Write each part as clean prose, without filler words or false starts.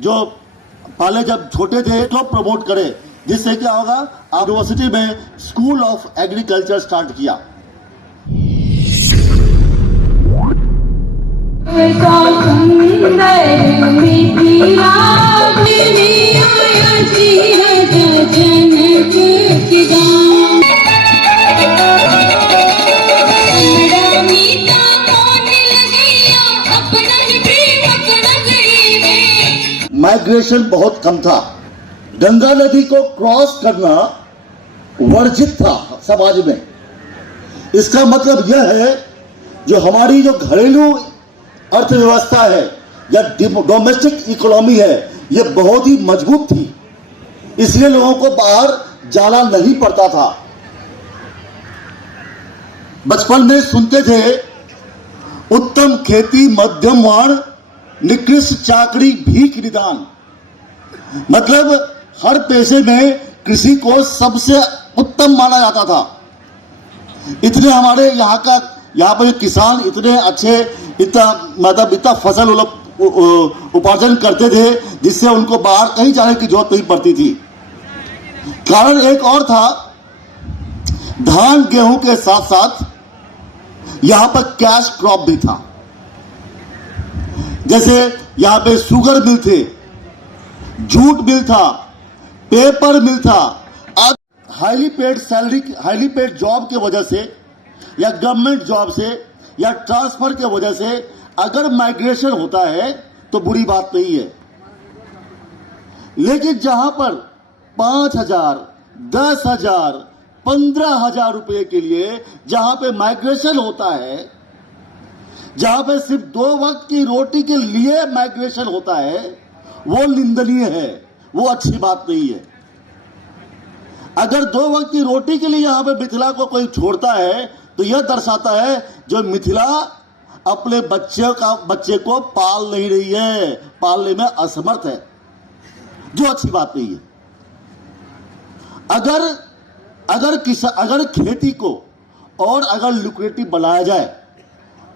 जो पहले जब छोटे थे तो प्रमोट करें, जिससे क्या होगा, आप यूनिवर्सिटी में स्कूल ऑफ एग्रीकल्चर स्टार्ट किया। माइग्रेशन बहुत कम था, गंगा नदी को क्रॉस करना वर्जित था समाज में। इसका मतलब यह है जो हमारी जो घरेलू अर्थव्यवस्था है या डोमेस्टिक इकोनॉमी है, यह बहुत ही मजबूत थी, इसलिए लोगों को बाहर जाना नहीं पड़ता था। बचपन में सुनते थे उत्तम खेती मध्यम वर्ण, निकृष्ट चाकरी भीख निदान। मतलब हर पेशे में कृषि को सबसे उत्तम माना जाता था। इतने हमारे यहाँ पर किसान इतने अच्छे, इतना फसल उपार्जन करते थे जिससे उनको बाहर कहीं जाने की जरूरत नहीं पड़ती थी। कारण एक और था, धान गेहूं के साथ साथ यहां पर कैश क्रॉप भी था। जैसे यहां पे शुगर मिल थे, जूट मिल था, पेपर मिल था। आज हाईली पेड जॉब के वजह से या गवर्नमेंट जॉब से या ट्रांसफर के वजह से अगर माइग्रेशन होता है तो बुरी बात नहीं है, लेकिन जहां पर 5,000, 10,000, 15,000 रुपए के लिए जहां पे माइग्रेशन होता है, जहां पे सिर्फ 2 वक्त की रोटी के लिए माइग्रेशन होता है, वो निंदनीय है, वो अच्छी बात नहीं है। अगर 2 वक्त की रोटी के लिए यहां पे मिथिला को कोई छोड़ता है तो यह दर्शाता है जो मिथिला अपने बच्चे को पाल नहीं रही है, पालने में असमर्थ है, जो अच्छी बात नहीं है। अगर खेती को और अगर लुक्रेटिव बनाया जाए,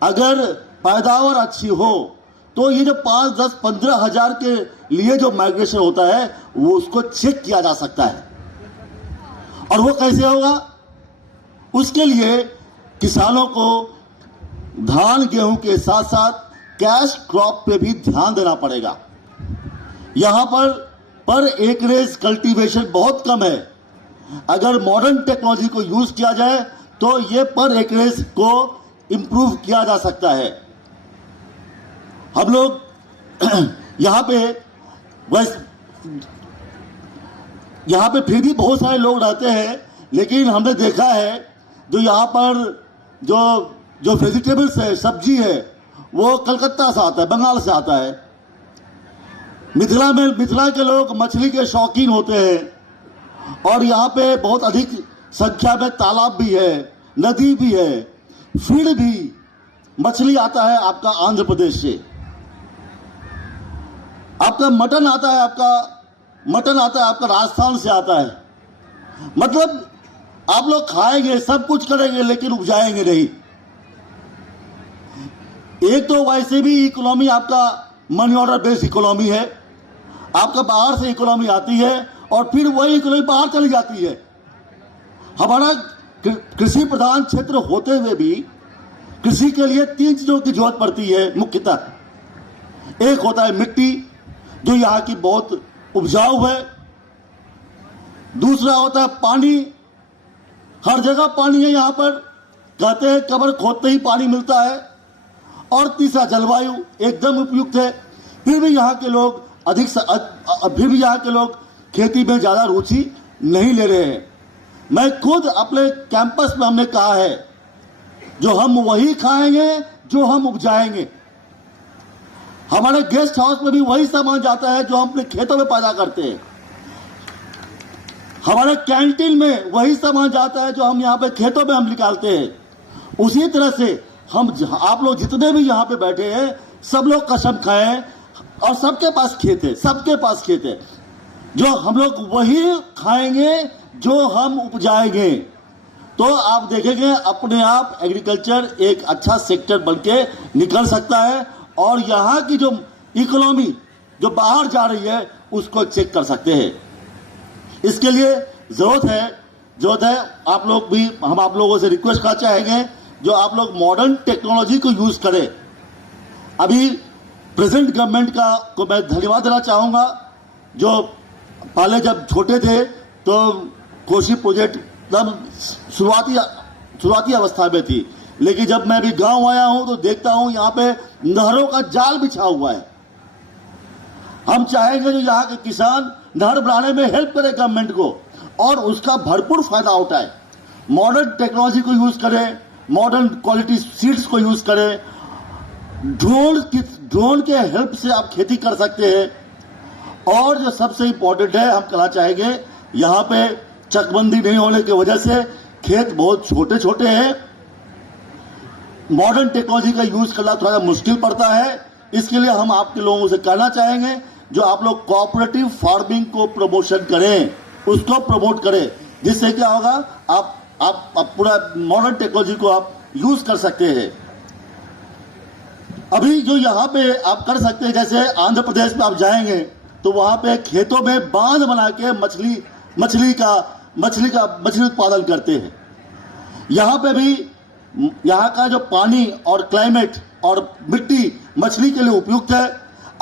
अगर पैदावार अच्छी हो, तो ये जो 5, 10, 15,000 के लिए जो माइग्रेशन होता है वो उसको चेक किया जा सकता है। और वो कैसे होगा? उसके लिए किसानों को धान गेहूं के साथ साथ कैश क्रॉप पे भी ध्यान देना पड़ेगा। यहां पर एकरेज कल्टीवेशन बहुत कम है। अगर मॉडर्न टेक्नोलॉजी को यूज किया जाए तो ये पर एकरेज को इंप्रूव किया जा सकता है। हम लोग यहाँ पे फिर भी बहुत सारे लोग रहते हैं, लेकिन हमने देखा है जो यहाँ पर जो वेजिटेबल्स है, सब्जी है, वो कलकत्ता से आता है, बंगाल से आता है। मिथिला के लोग मछली के शौकीन होते हैं और यहाँ पे बहुत अधिक संख्या में तालाब भी है, नदी भी है, फीड भी। मछली आता है आपका आंध्र प्रदेश से, आपका मटन आता है आपका राजस्थान से आता है। मतलब आप लोग खाएंगे, सब कुछ करेंगे, लेकिन उपजाएंगे नहीं। एक तो वैसे भी इकोनॉमी आपका मनी ऑर्डर बेस्ड इकोनॉमी है, आपका बाहर से इकोनॉमी आती है और फिर वही इकोनॉमी बाहर चली जाती है। हमारा कृषि प्रधान क्षेत्र होते हुए भी कृषि के लिए 3 चीजों की जरूरत पड़ती है मुख्यतः। एक होता है मिट्टी, जो यहाँ की बहुत उपजाऊ है। दूसरा होता है पानी, हर जगह पानी है यहाँ पर, कहते हैं कब्र खोदते ही पानी मिलता है। और तीसरा जलवायु एकदम उपयुक्त है। फिर भी यहाँ के लोग खेती में ज्यादा रुचि नहीं ले रहे हैं। मैं खुद अपने कैंपस में हमने कहा है जो हम वही खाएंगे जो हम उपजाएंगे। हमारे गेस्ट हाउस में भी वही सामान जाता है जो हम अपने खेतों में पैदा करते हैं। हमारे कैंटीन में वही सामान जाता है जो हम यहाँ पे खेतों में हम निकालते हैं। उसी तरह से आप लोग जितने भी यहाँ पे बैठे हैं, सब लोग कसम खाएं और सबके पास खेत है, जो हम लोग वही खाएंगे जो हम उपजाएंगे। तो आप देखेंगे अपने आप एग्रीकल्चर एक अच्छा सेक्टर बनके निकल सकता है। और यहाँ की जो इकोनॉमी जो बाहर जा रही है उसको चेक कर सकते हैं। इसके लिए जरूरत है आप लोग भी, हम आप लोगों से रिक्वेस्ट करना चाहेंगे जो आप लोग मॉडर्न टेक्नोलॉजी को यूज करें। अभी प्रेजेंट गवर्नमेंट को मैं धन्यवाद देना चाहूँगा, जो पहले जब छोटे थे तो कोसी प्रोजेक्ट तब शुरुआती अवस्था में थी, लेकिन जब मैं भी गांव आया हूं तो देखता हूं यहाँ पे नहरों का जाल बिछा हुआ है। हम चाहेंगे जो यहाँ के किसान नहर बनाने में हेल्प करें गवर्नमेंट को और उसका भरपूर फायदा उठाए। मॉडर्न टेक्नोलॉजी को यूज करें, मॉडर्न क्वालिटी सीड्स को यूज करें, ड्रोन के हेल्प से आप खेती कर सकते हैं। और जो सबसे इंपॉर्टेंट है, हम कहना चाहेंगे यहाँ पे चकबंदी नहीं होने की वजह से खेत बहुत छोटे छोटे हैं, मॉडर्न टेक्नोलॉजी का यूज करना थोड़ा मुश्किल पड़ता है। इसके लिए हम आपके लोगों से कहना चाहेंगे जो आप लोग कोऑपरेटिव फार्मिंग को प्रमोशन करें, उसको प्रमोट करें, जिससे क्या होगा आप पूरा मॉडर्न टेक्नोलॉजी को आप यूज कर सकते हैं। अभी जो यहाँ पे आप कर सकते हैं, जैसे आंध्र प्रदेश में आप जाएंगे तो वहां पे खेतों में बांध बना के मछली उत्पादन करते हैं। यहाँ पे भी यहाँ का जो पानी और क्लाइमेट और मिट्टी मछली के लिए उपयुक्त है,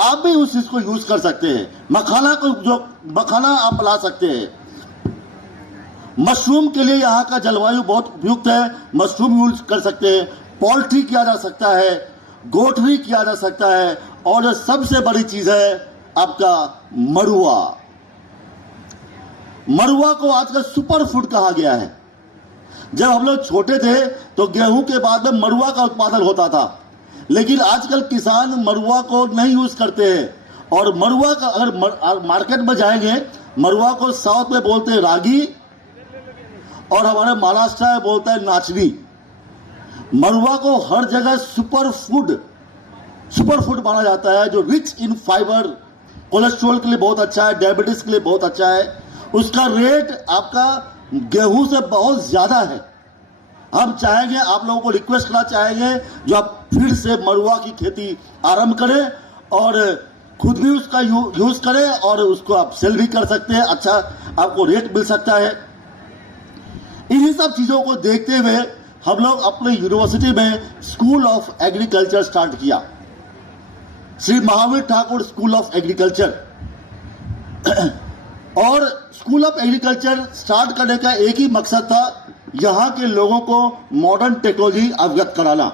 आप भी उस चीज को यूज कर सकते हैं। मखाना आप ला सकते हैं। मशरूम के लिए यहाँ का जलवायु बहुत उपयुक्त है, मशरूम यूज कर सकते हैं। पोल्ट्री किया जा सकता है, गोटरी किया जा सकता है, और जो सबसे बड़ी चीज है आपका मरुआ को आजकल सुपर फूड कहा गया है। जब हम लोग छोटे थे तो गेहूं के बाद में मरुआ का उत्पादन होता था, लेकिन आजकल किसान मरुआ को नहीं यूज करते हैं। और मरुआ का अगर मार्केट में जाएंगे, मरुआ को साउथ में बोलते हैं रागी और हमारे महाराष्ट्र में बोलता है नाचनी। मरुआ को हर जगह सुपर फूड माना जाता है, जो रिच इन फाइबर, कोलेस्ट्रॉल के लिए बहुत अच्छा है, डायबिटीज के लिए बहुत अच्छा है। उसका रेट आपका गेहूं से बहुत ज्यादा है। हम चाहेंगे, आप लोगों को रिक्वेस्ट करना चाहेंगे जो आप फिर से मरुआ की खेती आरंभ करें और खुद भी उसका यूज करें और उसको आप सेल भी कर सकते हैं, अच्छा आपको रेट मिल सकता है। इन्हीं सब चीजों को देखते हुए हम लोग अपने यूनिवर्सिटी में स्कूल ऑफ एग्रीकल्चर स्टार्ट किया, Shri Mahavir Thakur school of agriculture. और स्कूल ऑफ एग्रीकल्चर स्टार्ट करने का एक ही मकसद था, यहाँ के लोगों को मॉडर्न टेक्नोलॉजी अवगत कराना।